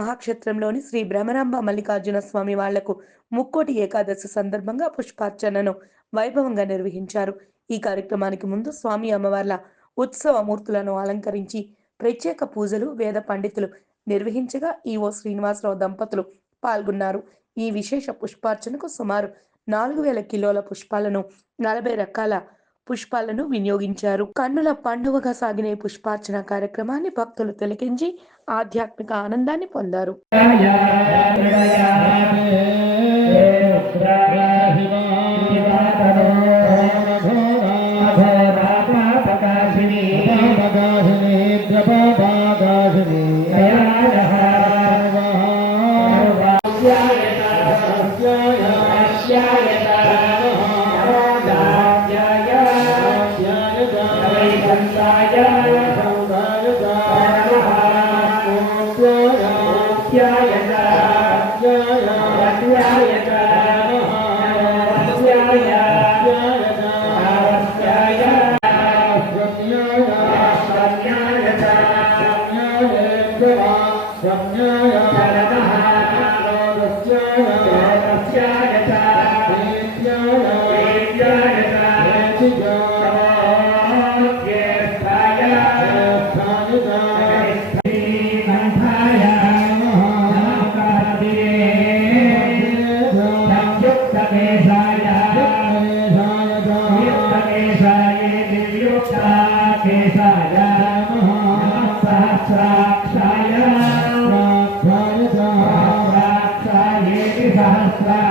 మహాక్షేత్రంలోని శ్రీ భ్రమరాంబ మల్లికార్జున స్వామి వాళ్లకు ముక్కోటి ఏకాదశి సందర్భంగా పుష్పార్చనను వైభవంగా నిర్వహించారు. ఈ కార్యక్రమానికి ముందు స్వామి అమ్మవార్ల ఉత్సవ మూర్తులను అలంకరించి ప్రత్యేక పూజలు వేద పండితులు నిర్వహించగా ఈవో శ్రీనివాసరావు దంపతులు పాల్గొన్నారు. ఈ విశేష పుష్పార్చనకు సుమారు 4000 కిలోల పుష్పాలను 40 రకాల పుష్పాలను వినియోగించారు. కన్నుల పండువగా సాగిన ఈ పుష్పార్చన కార్యక్రమాన్ని భక్తులు తిలకించి ఆధ్యాత్మిక ఆనందాన్ని పొందారు. सहस्रा